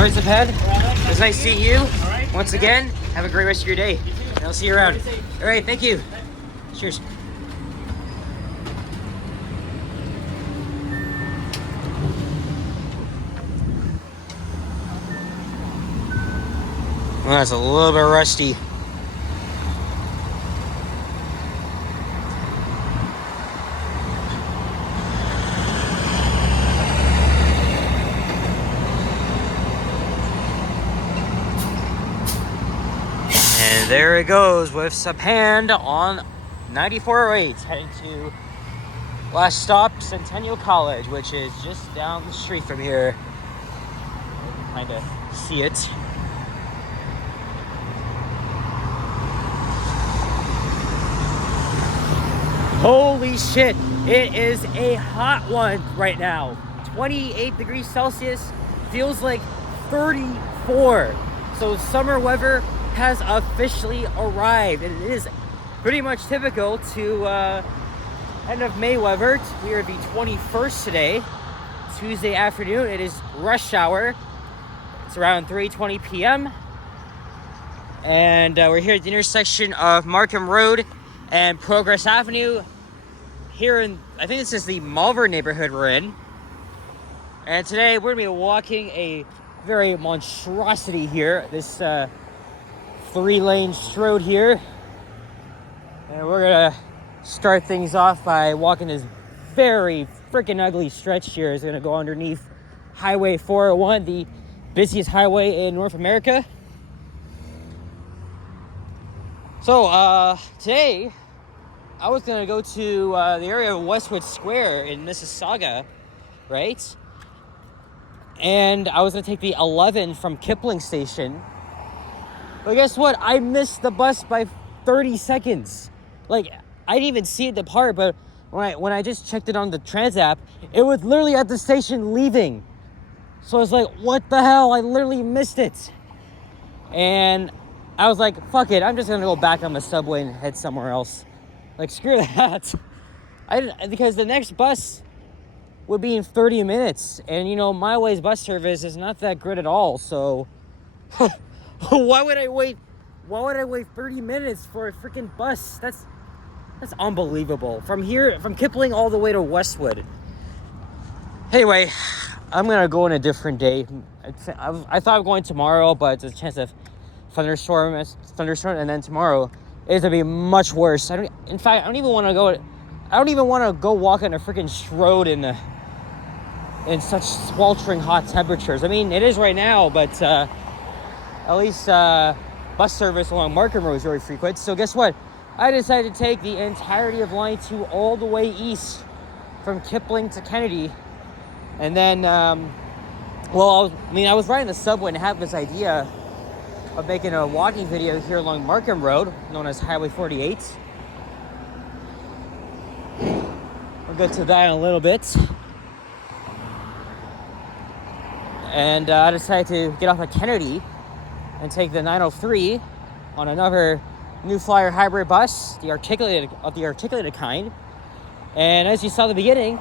Birds of Head. It was nice seeing you. Once again, have a great rest of your day. And I'll see you around. All right, thank you. Cheers. Well, that's a little bit rusty. And there it goes with Sapand on 9408, heading to last stop, Centennial College, which is just down the street from here. You can kind of see it. Holy shit, it is a hot one right now. 28 degrees Celsius, feels like 34. So summer weather has officially arrived, and it is pretty much typical to end of May weather. We are the 21st today, Tuesday afternoon. It is rush hour. It's around 3:20 p.m. And we're here at the intersection of Markham Road and Progress Avenue here in, I think this is the Malvern neighborhood we're in. And today we're gonna be walking a very monstrosity here, this 3-lane road here. And we're gonna start things off by walking this very freaking ugly stretch here. It's gonna go underneath Highway 401, the busiest highway in North America. So today I was gonna go to the area of Westwood Square in Mississauga, right? And I was gonna take the 11 from Kipling Station. But guess what? I missed the bus by 30 seconds. Like, I didn't even see it depart, but when I just checked it on the Trans app, it was literally at the station leaving. So I was like, what the hell? I literally missed it. And I was like, fuck it. I'm just gonna go back on the subway and head somewhere else. Like, screw that. Because the next bus would be in 30 minutes. And, you know, My Way's bus service is not that good at all. So, why would I wait 30 minutes for a freaking bus? That's unbelievable. From Kipling all the way to Westwood. Anyway, I'm going to go on a different day. I thought of going tomorrow, but there's a chance of thunderstorm, and then tomorrow is going to be much worse. In fact, I don't even want to go walk on a freaking road in such sweltering hot temperatures. I mean, it is right now, but at least bus service along Markham Road is very frequent. So guess what? I decided to take the entirety of Line 2 all the way east from Kipling to Kennedy. And then, I was riding the subway and had this idea of making a walking video here along Markham Road, known as Highway 48. We'll get to that in a little bit. And I decided to get off at Kennedy and take the 903 on another New Flyer hybrid bus, the articulated kind. And as you saw at the beginning,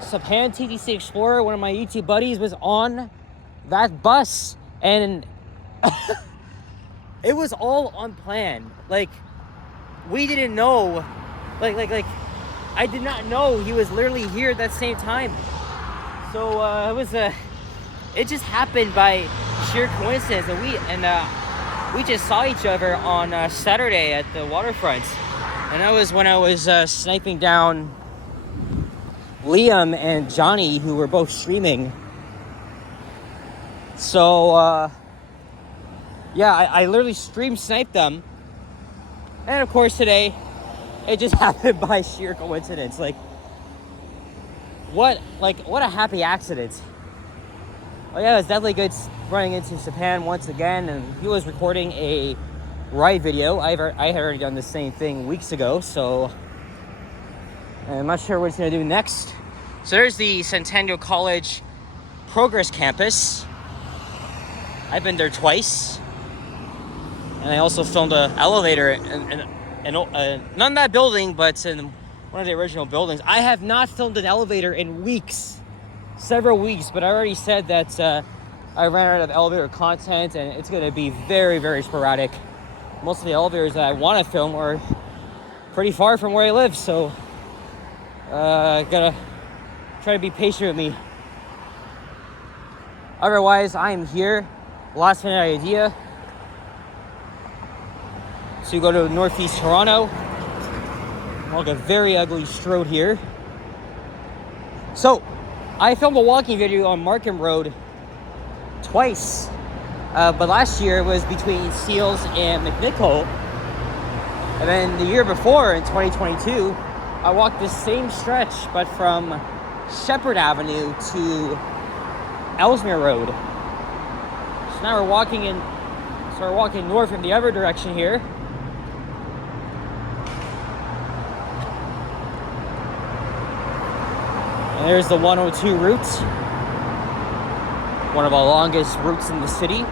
Sapand TTC Explorer, one of my YouTube buddies, was on that bus, and it was all unplanned. Like, we didn't know, like I did not know he was literally here at that same time. So it just happened by sheer coincidence, and we just saw each other on Saturday at the waterfront, and that was when I was sniping down Liam and Johnny, who were both streaming. So I literally stream sniped them, and of course today it just happened by sheer coincidence. What a happy accident. Oh yeah, it's definitely good running into Sapand once again, and he was recording a ride video. I had already done the same thing weeks ago, so I'm not sure what he's gonna do next. So there's the Centennial College Progress Campus. I've been there twice, and I also filmed an elevator in not in that building, but in one of the original buildings. I have not filmed an elevator in weeks. Several weeks, but I already said that I ran out of elevator content, and it's going to be very, very sporadic. Most of the elevators that I want to film are pretty far from where I live, so gotta try to be patient with me. Otherwise, I am here, last minute idea, to go to northeast Toronto. Walk a very ugly road here. So, I filmed a walking video on Markham Road twice, but last year it was between Seals and McNichol, and then the year before, in 2022, I walked this same stretch, but from Shepherd Avenue to Ellesmere Road. So now we're walking north in the other direction here. And there's the 102 route, one of the longest routes in the city.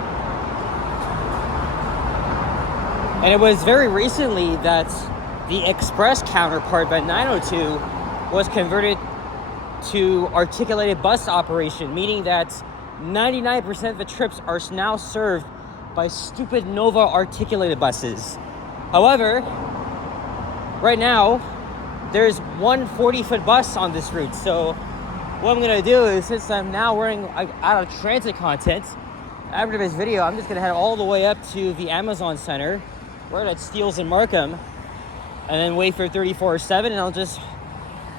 And it was very recently that the express counterpart by 902 was converted to articulated bus operation, meaning that 99% of the trips are now served by stupid Nova articulated buses. However, right now, there's one 40-foot bus on this route. So what I'm gonna do is, since I'm now running out of transit content, after this video, I'm just gonna head all the way up to the Amazon Center, right at Steeles and Markham, and then wait for 3407, and I'll just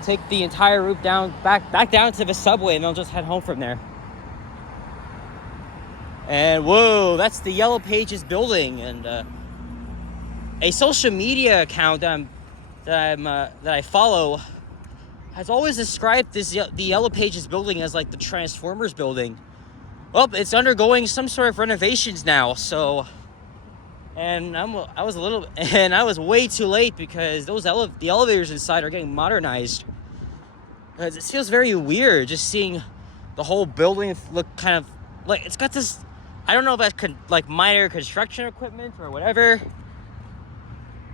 take the entire route down, back down to the subway, and I'll just head home from there. And whoa, that's the Yellow Pages building, and a social media account that I follow has always described the Yellow Pages building as like the Transformers building. Well, it's undergoing some sort of renovations now, so, and I was way too late, because the elevators inside are getting modernized. Because it feels very weird just seeing the whole building look kind of like it's got this, I don't know if that's like minor construction equipment or whatever,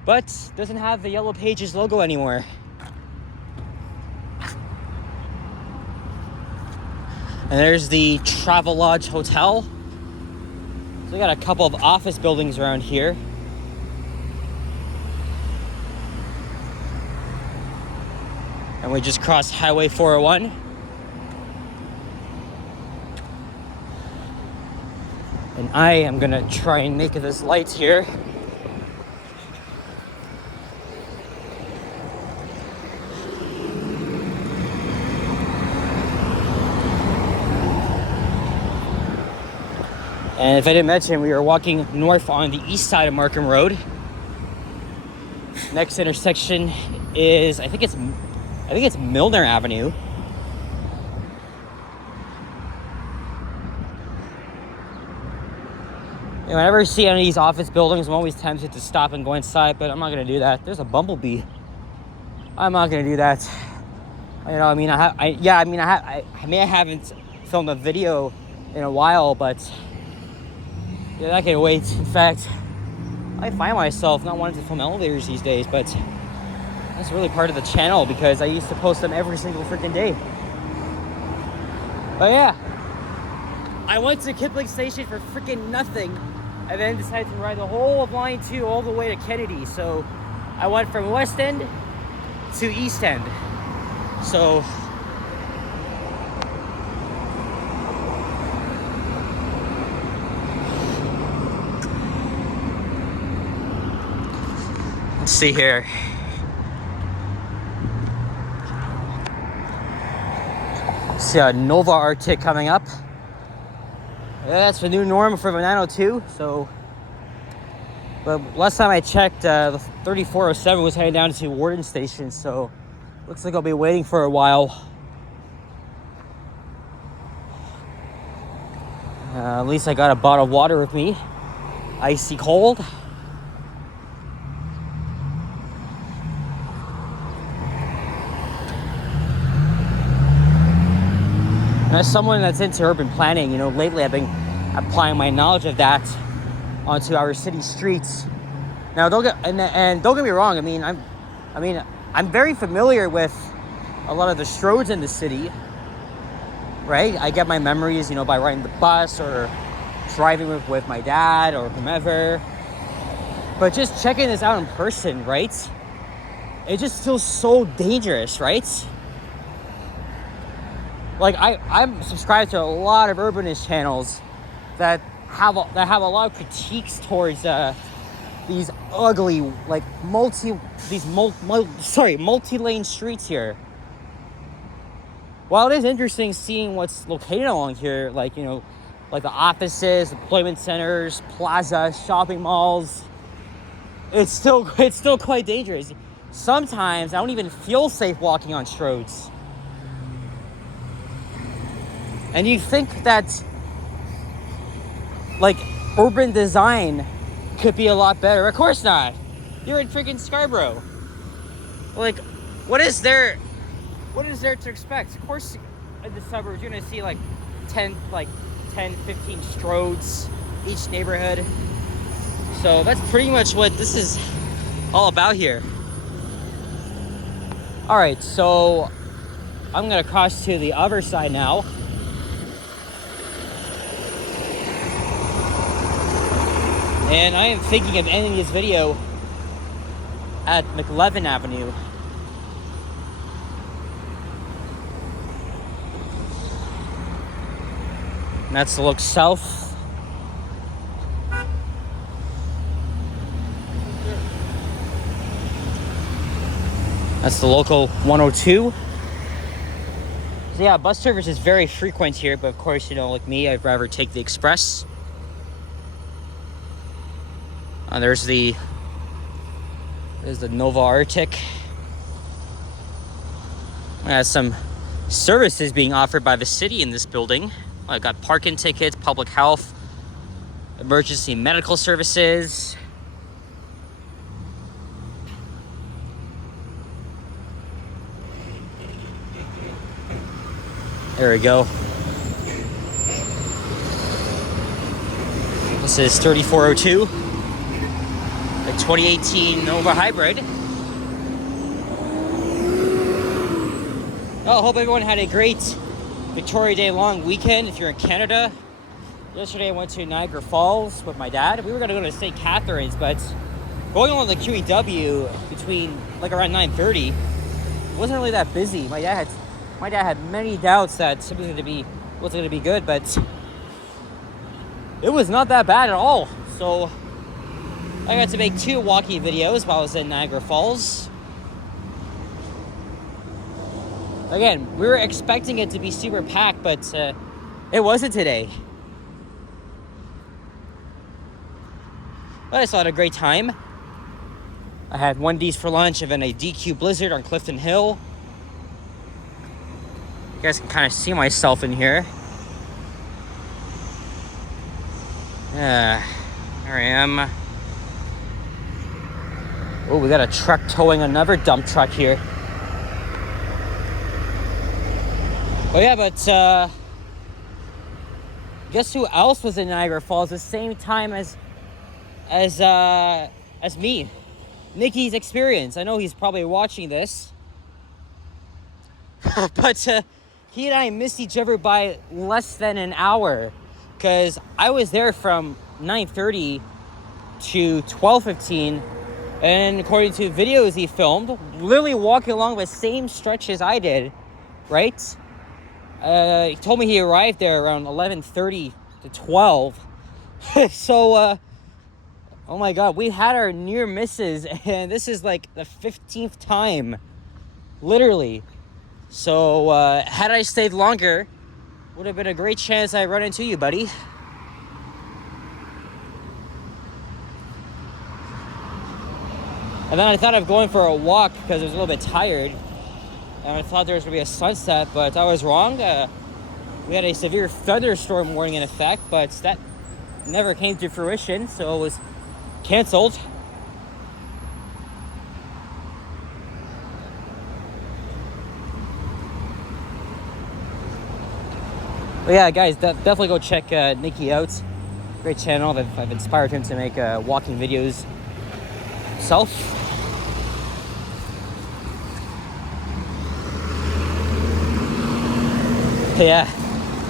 but doesn't have the Yellow Pages logo anymore. And there's the Travelodge Hotel. So we got a couple of office buildings around here. And we just crossed Highway 401. And I am gonna try and make this light here. And if I didn't mention, we were walking north on the east side of Markham Road. Next intersection is, I think it's Milner Avenue. And whenever I see any of these office buildings, I'm always tempted to stop and go inside, but I'm not gonna do that. There's a bumblebee. I'm not gonna do that. You know, I mean, I haven't filmed a video in a while, but yeah, that can wait. In fact, I find myself not wanting to film elevators these days, but that's really part of the channel, because I used to post them every single freaking day. But yeah, I went to Kipling Station for freaking nothing, and then decided to ride the whole of Line 2 all the way to Kennedy. So I went from West End to East End. So let's see here. See a Nova Arctic coming up. Yeah, that's the new norm for the 902. So, but last time I checked, the 3407 was heading down to Warden Station. So, looks like I'll be waiting for a while. At least I got a bottle of water with me, icy cold. And as someone that's into urban planning, you know, lately I've been applying my knowledge of that onto our city streets. Now, don't get me wrong. I mean, I'm very familiar with a lot of the roads in the city, right? I get my memories, you know, by riding the bus or driving with my dad or whomever. But just checking this out in person, right? It just feels so dangerous, right? Like I'm subscribed to a lot of urbanist channels that have a lot of critiques towards these ugly, like multi-lane streets here. While it is interesting seeing what's located along here, like, you know, like the offices, employment centers, plazas, shopping malls, it's still quite dangerous. Sometimes I don't even feel safe walking on roads. And you think that, like, urban design could be a lot better. Of course not. You're in freaking Scarborough. Like, what is there to expect? Of course, in the suburbs, you're gonna see like 10, 15 stroads each neighborhood. So that's pretty much what this is all about here. All right, so I'm gonna cross to the other side now. And I am thinking of ending this video at McLevin Avenue. And that's the look south. That's the local 102. So yeah, bus service is very frequent here, but of course, you know, like me, I'd rather take the express. There's the Nova Arctic. We have some services being offered by the city in this building. I got parking tickets, public health, emergency medical services. There we go. This is 3402. The 2018 Nova Hybrid. Well, I hope everyone had a great Victoria Day long weekend if you're in Canada. Yesterday I went to Niagara Falls with my dad. We were going to go to St. Catharines, but going along the QEW between like around 9:30 wasn't really that busy. My dad had many doubts that it wasn't going to be good, but it was not that bad at all. So I got to make 2 walking videos while I was in Niagara Falls. Again, we were expecting it to be super packed, but it wasn't today. But I still had a great time. I had 1Ds for lunch and then a DQ Blizzard on Clifton Hill. You guys can kind of see myself in here. There I am. Oh, we got a truck towing another dump truck here. Oh yeah, but guess who else was in Niagara Falls the same time as me? Nikki's Experience. I know he's probably watching this. But he and I missed each other by less than an hour. Because I was there from 9:30 to 12:15. And according to videos he filmed, literally walking along the same stretch as I did, right? He told me he arrived there around 11:30 to 12. So, oh my God, we had our near misses, and this is like the 15th time, literally. So, had I stayed longer, would have been a great chance I run into you, buddy. And then I thought of going for a walk because I was a little bit tired. And I thought there was going to be a sunset, but I was wrong. We had a severe thunderstorm warning in effect, but that never came to fruition, so it was canceled. But yeah, guys, definitely go check Nikki out. Great channel. I've inspired him to make walking videos himself. Yeah.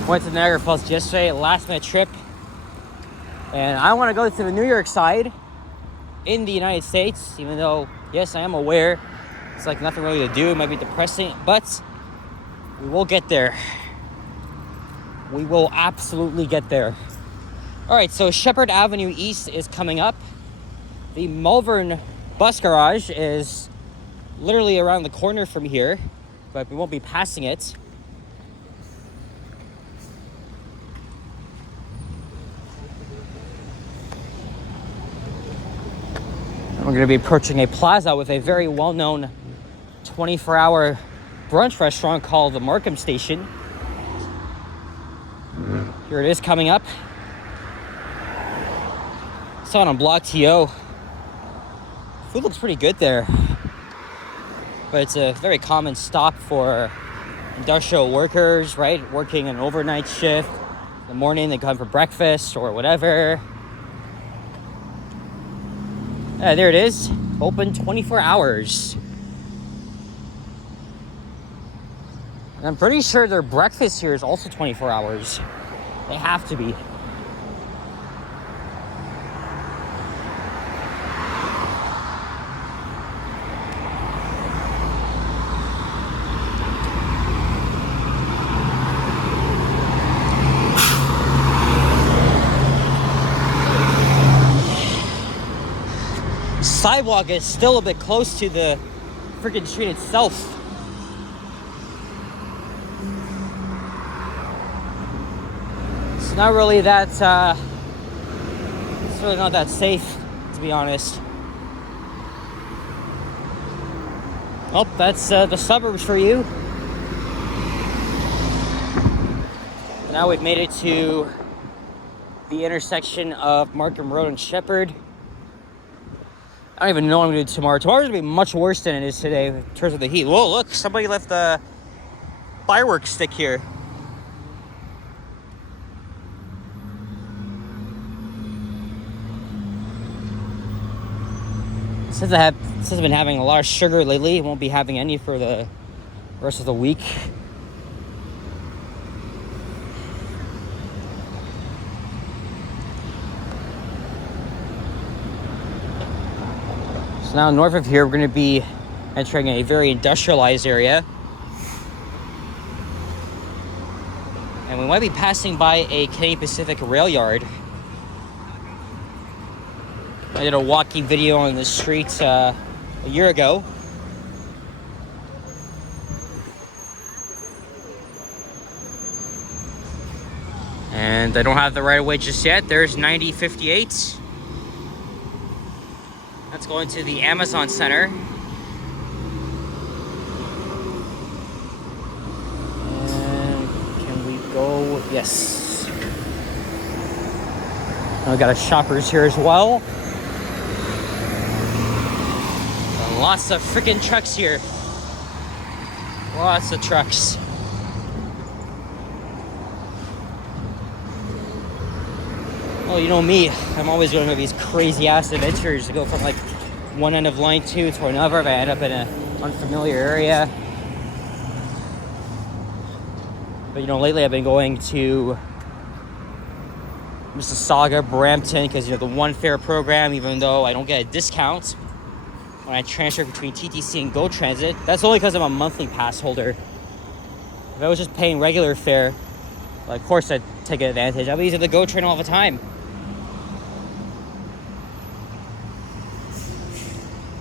Went to Niagara Falls yesterday, last minute trip. And I want to go to the New York side in the United States, even though, yes, I am aware it's like nothing really to do. It might be depressing, but we will get there. We will absolutely get there. All right, so Shepherd Avenue East is coming up. The Malvern bus garage is literally around the corner from here, but we won't be passing it. We're going to be approaching a plaza with a very well-known 24-hour brunch restaurant called the Markham Station. Here it is coming up. Saw it on Blog TO. Food looks pretty good there. But it's a very common stop for industrial workers, right? Working an overnight shift. In the morning they come for breakfast or whatever. There it is. Open 24 hours. And I'm pretty sure their breakfast here is also 24 hours. They have to be. Sidewalk is still a bit close to the freaking street itself. It's not really that, it's really not that safe, to be honest. Oh, that's the suburbs for you. Now we've made it to the intersection of Markham Road and Shepherd. I don't even know what I'm going to do tomorrow. Tomorrow's going to be much worse than it is today in terms of the heat. Whoa, look, somebody left a fireworks stick here. Since I've been having a lot of sugar lately, I won't be having any for the rest of the week. Now north of here, we're going to be entering a very industrialized area. And we might be passing by a Canadian Pacific rail yard. I did a walking video on the street a year ago. And I don't have the right of way just yet. There's 9058. That's going to the Amazon Center. And can we go? Yes. I got a Shoppers here as well. And lots of freaking trucks here. Lots of trucks. Well, you know me, I'm always going to these crazy ass adventures to go from like one end of line 2 to another if I end up in an unfamiliar area. But you know, lately I've been going to Mississauga, Brampton, because you know the one fare program, even though I don't get a discount when I transfer between TTC and GO Transit, that's only because I'm a monthly pass holder. If I was just paying regular fare, well, of course I'd take advantage. I'd be using the GO train all the time.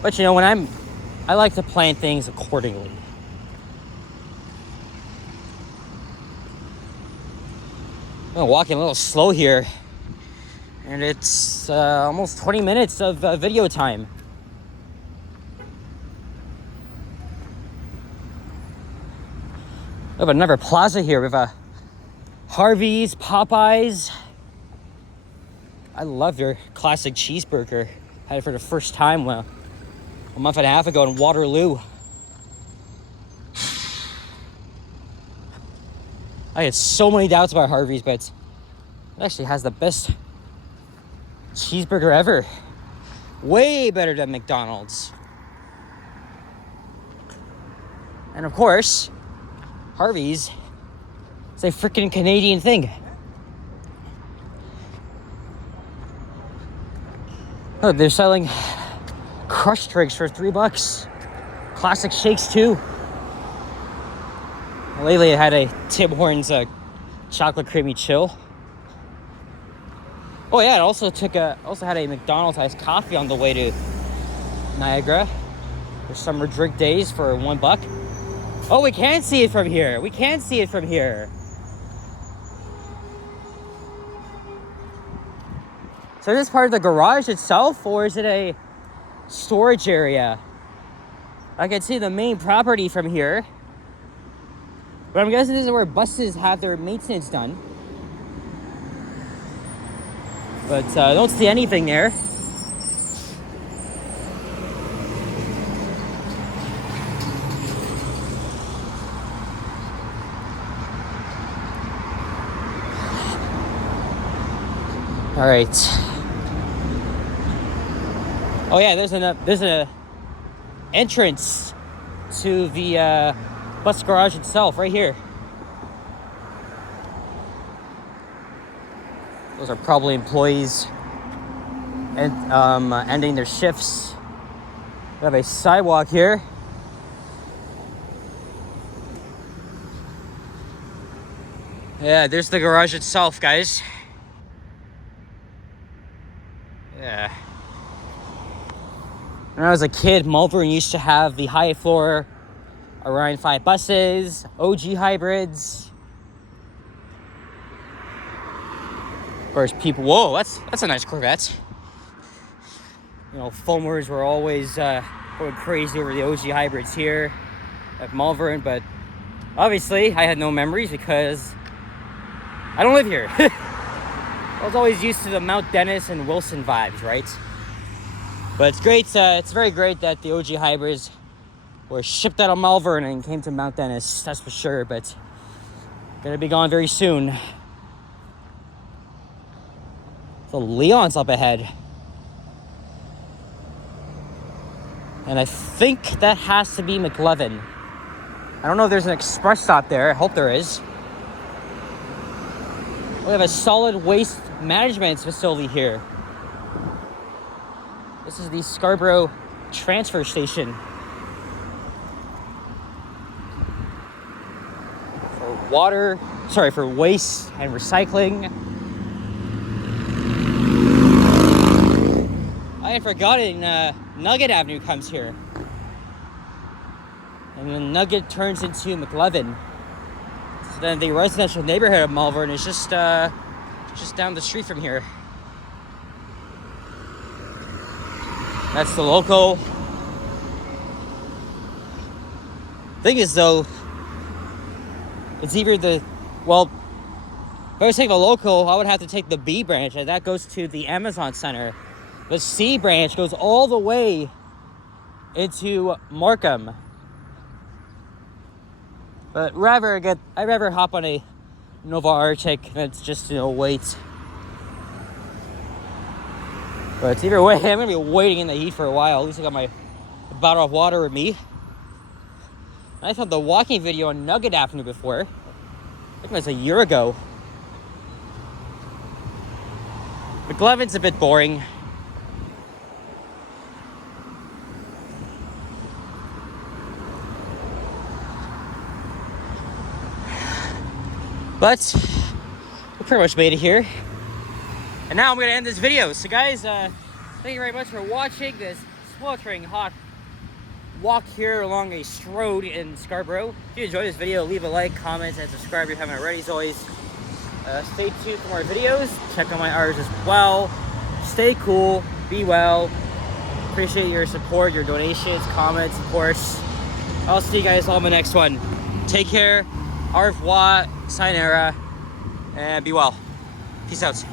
But you know, I like to plan things accordingly. I'm walking a little slow here, and it's almost 20 minutes of video time. We have another plaza here. We have a Harvey's, Popeyes. I love their classic cheeseburger. Had it for the first time a month and a half ago in Waterloo. I had so many doubts about Harvey's, but it actually has the best cheeseburger ever. Way better than McDonald's. And of course, Harvey's It's a freaking Canadian thing. Oh, they're selling crushed drinks for $3. Classic shakes too. Lately I had a Tim Hortons chocolate creamy chill. Oh yeah, I also had a McDonald's iced coffee on the way to Niagara for summer drink days for $1. Oh, we can see it from here. We can see it from here. So is this part of the garage itself, or is it a storage area? I can see the main property from here. But I'm guessing this is where buses have their maintenance done. But I don't see anything there. All right. Oh yeah, there's an entrance to the bus garage itself right here. Those are probably employees and ending their shifts. We have a sidewalk here. Yeah, there's the garage itself, guys. Yeah. When I was a kid, Malvern used to have the high floor Orion 5 buses, OG hybrids. Of course, people, whoa, that's a nice Corvette. You know, foamers were always going crazy over the OG hybrids here at Malvern, but obviously I had no memories because I don't live here. I was always used to the Mount Dennis and Wilson vibes, right? But it's great, it's very great that the OG hybrids were shipped out of Malvern and came to Mount Dennis, that's for sure, but gonna be gone very soon. So Leon's up ahead. And I think that has to be McLevin. I don't know if there's an express stop there. I hope there is. We have a solid waste management facility here. This is the Scarborough transfer station. For waste and recycling. I had forgotten Nugget Avenue comes here. And then Nugget turns into McLevin. So then the residential neighborhood of Malvern is just down the street from here. That's the local. Thing is though, it's either if I was taking the local, I would have to take the B branch, and that goes to the Amazon Center. The C branch goes all the way into Markham. But I'd rather hop on a Nova Arctic that's just, wait. But either way, I'm gonna be waiting in the heat for a while. At least I got my bottle of water with me. I saw the walking video on Nugget Avenue before. I think it was a year ago. McLevin's a bit boring. But we pretty much made it here. And now I'm going to end this video. So guys, thank you very much for watching this sweltering hot walk here along a road in Scarborough. If you enjoyed this video, leave a like, comment, and subscribe if you haven't already. As always, stay tuned for more videos. Check out my ours as well. Stay cool. Be well. Appreciate your support, your donations, comments, of course. I'll see you guys all in the next one. Take care. Au revoir. Sayonara. And be well. Peace out.